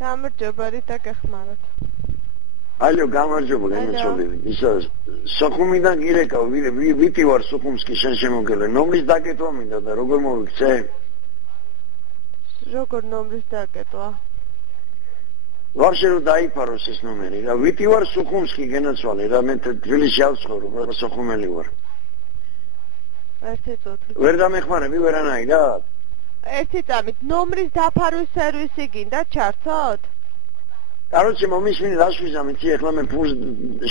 გამარჯობა, რითა გეხმაროთ. ალო, გამარჯობა, განაცხადები. ისა სოხუმიდან გირეკავ, ვიტი ვარ სოხუმსკი შენ შემოგელე. ნომრის დაკეტვა მინდა და როგორ მოვიქცე? როგორ ნომრის დაკეტვა? ვარშე რომ დაიფაროს ეს ნომერი რა. ვიტი ვარ სოხუმსკი განაცვალე რა, მე თბილისში ავცხოვრობ, რა სოხუმელი ვარ. ერთი წუთი. ვერ დამეხმარები ვერანაირად? ერთი წამით ნომრის დაფარვის სერვისი გინდა ჩართოთ? Короче, მომისმინე დაშვიზამით, ეხლა მე ფულს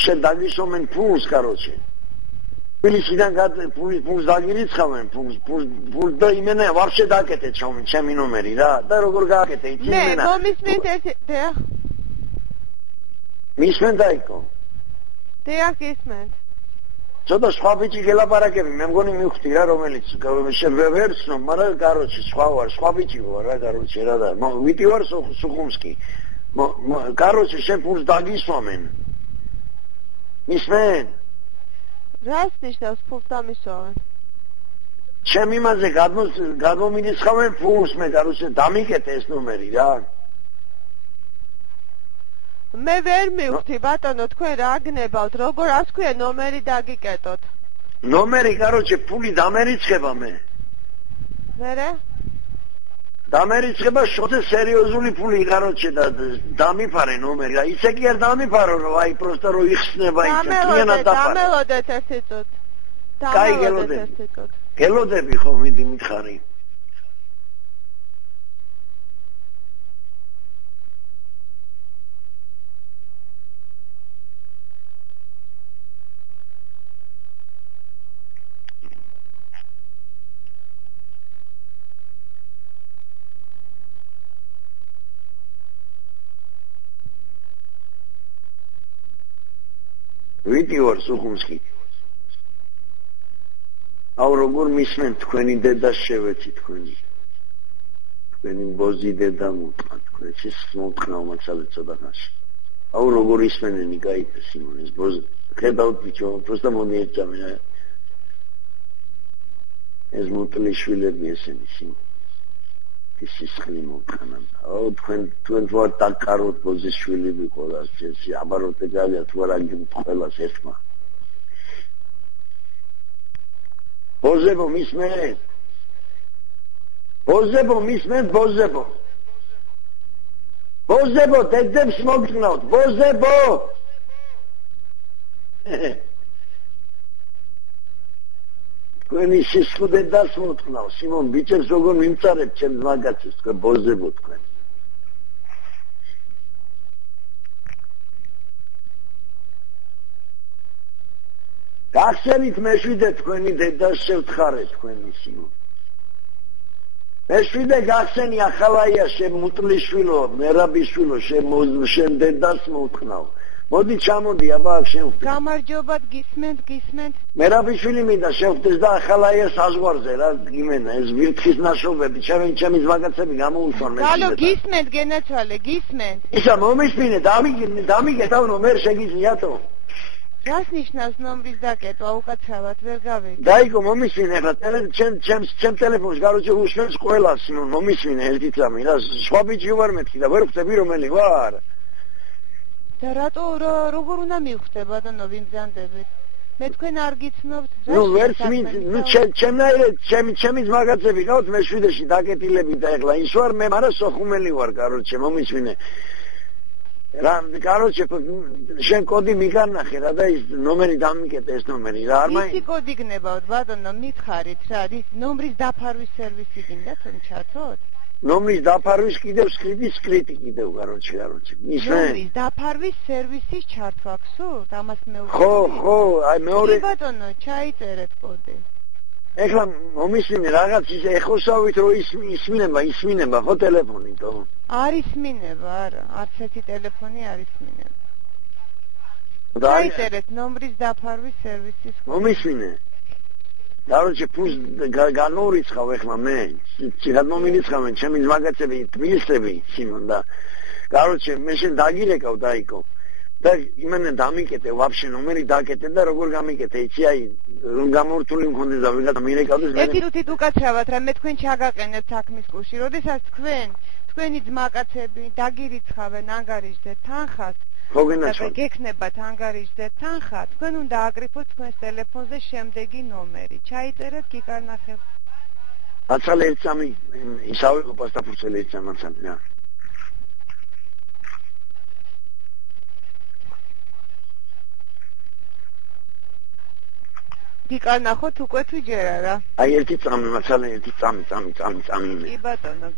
შენ დაგისვამენ ფულს, короче. თბილისიდან ფულს დაგირიცხავენ, ფულს და იმენა ვარშე დაკეთე ჩემი ნომერი რა და როგორ გააკეთე იცი იმენა. მე მომისმენთ ერთი დიახ. მისმენ დაიკო. დიახ ისმენთ. ცოტა სხვა ბიჭი გელაპარაკები, მე მგონი მივხვდი რა რომელიც შენ ვერ ცნობ, მაგრამ короче, სხვა ბიჭი ვარ რა, короче რა და ვიტი ვარ სუხუმსკი. короче, შენ ფულს დაგისვამენ. მისმენ? რას ნიშნავს ფულს დამისვამენ? ჩემ იმაზე გადმომირიცხავენ ფულს მე, короче, დამიკეთე ეს ნომერი რა. მე ვერ მივხვდი ბატონო, თქვენ რა გნებავთ, როგორ ას ქვია ნომერი დაგიკეტოთ? ნომერი, короче, ფული დამერიცხება მე. მერე? დამერიცხება შოთე სერიოზული ფული, короче, და დამიფარე ნომერი რა. ისე კი არ დამიფარო რომ აი просто რომ იხსნება ისე კიანად დაფარე. დამელოდეთ ერთი წუთი. კაი გელოდები. გელოდები ხო მიდი მითხარი. ვიტი ვარ სუხუმსკი. აუ როგორ მისმენ თქვენი დედა შევეცი თქვენი. თქვენი ბოზი დედა მუტყა თქვენ ის მომთხრა მასალე ცოტა ხანში. აუ როგორ ისმენენი გაიწეს სიმონის ბოზი. ხედავთ ბიჭო, просто მომიეჭამე. ეს მუტლი შვილები ესენი სიმ. ის ისხლი მომთხრა. აუ თქვენ ვარ დაკაროთ ბოზის შვილი ვიყო ეს აბაროთ ეძალია თუ არ აგიმთ ყველას ერთმა. ბოზებო მისმენ? ბოზებო მისმენ ბოზებო? ბოზებო დედებს მოგწნავთ ბოზებო? თქვენი სისხლდე დასმოწნავ სიმონ ბიჭებს როგორ მიმწარებთ ჩემს მაგაცებს თქვენ ბოზებო თქვენ. გახსენით მეშვიდე თქვენი დედას შევთხარეთ თქვენი სიმონ. მეშვიდე გახსენი ახალაია შენ მუტლიშვილო, მერაბიშვილო, შენ დედას მოვთნავ. მოდი ჩამოდი აბა შენ. გამარჯობათ გისმენთ. მერაბიშვილი მინდა შევხვდეს და ახალაია საზღვარზე რა იმენა ეს ვირთხის ნაშრომები ჩემის მაგაცები გამოუშვან მე. გალო გისმენთ გენაცვალე გისმენთ. ისა მომისმინე დამიგეთავ ნომერ შეგიძლიათო. რას ნიშნავს ნომრის დაკეტვა უკაცრავად ვერ გავიგე. დაიგო მომისმინე ახლა ჩემ ტელეფონს короче უშნებს ყველას მომისმინე ერთი წამი რა სხვა ბიჭი ვარ მეთქი და ვერ ხვდები რომელი ვარ. და რატო როგორ უნდა მივხვდე ბატონო ვიმბრძანდებით? მე თქვენ არ გიცნობთ რა? ნუ ვერც ჩემის მაგაცები გავთ მე შვიდეში დაკეტილები და ახლა ის ვარ მე მაგრამ სოხუმელი ვარ короче მომისმინე. რა короче შენ კოდი მიგანახე რა და ის ნომერი დამიკეთე ეს ნომერი რა არ მაინც ისი კოდი გნებავთ ბატონო მითხარით რა ის ნომრის დაფარვის სერვისი გინდა თქვენ ჩართოთ? ნომრის დაფარვის კიდევ სკრიპტი კიდევ короче ნომრის დაფარვის სერვისის ჩართვა გსურთ ამას მეუბნები? ხო აი მეორე ბატონო ჩაიწერეთ კოდი. ეხლა მომისმინე რაღაც ის ეხოსავით რომ ისმინება ხო ტელეფონი თო? არ ისმინება არა, არც ერთი ტელეფონი არ ისმინება. ჩაიწერეთ ნომრის დაფარვის სერვისის კოდი. მომისმინე. короче ფულს განმოურიცხავ ეხლა მე. გადმომირიცხავენ ჩემი მაგაცები თბილისები სიმონ და короче მე შენ დაგირეკავ დაიკო. და იმენა დამიკეთე ვაფშე ნომერი დაკეთე და როგორ გამიკეთე იცი აი რომ გამორთული მქონდეს და ვიღაცა მირეკავდეს მე ერთი რუთით უკაცრავად რა მე თქვენ ჩაგაყენებთ საქმის კურსში როდესაც თქვენი ძმაკაცები დაგირიცხავენ ანგარიშზე თანხას ხო გენაჩვენე გექნებათ ანგარიშზე თანხა თქვენ უნდა აკრიფოთ თქვენს ტელეფონზე შემდეგი ნომერი ჩაიწერეთ გიკარნახებ აცალე 1-3 ისავე პასტაფურცელი 1-3 რა გიკარნახოთ უკვე თუ ჯერა რა აი 1-3 მაცალე 1-3 კი ბატონო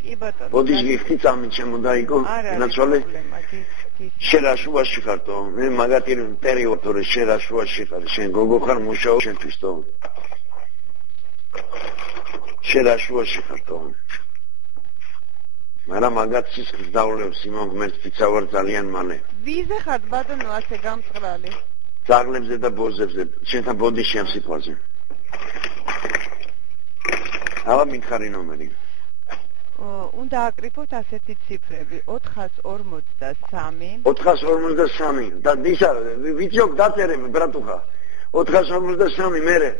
ბოდიშ გიხდი წამი ჩემო დაიგო ნაცვალე შერაშუაში ხართო მე მაგათი პერიოდური შერაშუაში ხარ შენ გოგო ხარ მუშაობ შენთვის თო შერაშუაში ხართო მაგრამ მაგათი გზავლებს იმო ღმერთს ფიცავარ ძალიან მალე ვიზე ხარ ბატონო ასე გამწყრალი ზაღლებზე და ბოზებზე შენთან ბოდიში ამ სიტყვაზე აბა მითხარი ნომერი უნდა აკრიფოთ ასეთი ციფრები 453 453 და ისა ვიძიოგ დაწერე ბრატუხა 453 მერე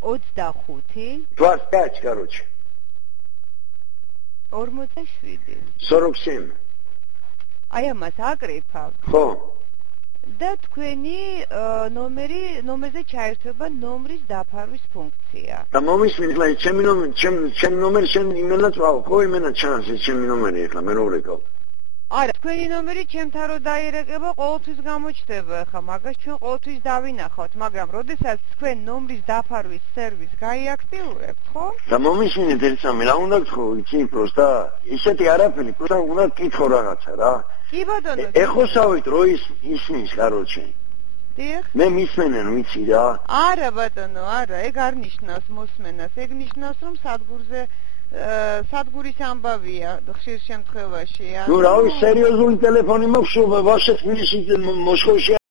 25 25 короче 47 47 აი ამას აკრიფავ ხო და თქვენი ნომერზე ჩაერთვება ნომრის დაფარვის ფუნქცია. და მომისმინე ხლა ჩემი ნომერი შენ იმენად ვაო, ხო იმენა ჩანს ჩემი ნომერი ახლა მე რო ვეკავ. არა, თქვენი ნომერი ჩემთან რო დაირეკება, ყოველთვის გამოჩნდება ხა, მაგას ჩვენ ყოველთვის დავინახავთ, მაგრამ როდესაც თქვენ ნომრის დაფარვის სერვისს გაიაქტიურებთ, ხო? და მომისმინე ერთსამი რა უნდა გქო, იცი პროსტა, ისეთი არაფერი, პროსტა უნდა გკითხო რაღაცა რა. კი ბატონო. ეხოსავით რო ისმის, короче. დიახ. მე მისმენენ ვიცი რა. არა ბატონო, არა, ეგ არ ნიშნავს მოსმენას, ეგ ნიშნავს რომ სადგურის ამბავია ხშირ შემთხვევაში. ნუ რავი, სერიოზული ტელეფონი მაქვს, ვაშე თბილისში მოსკოვში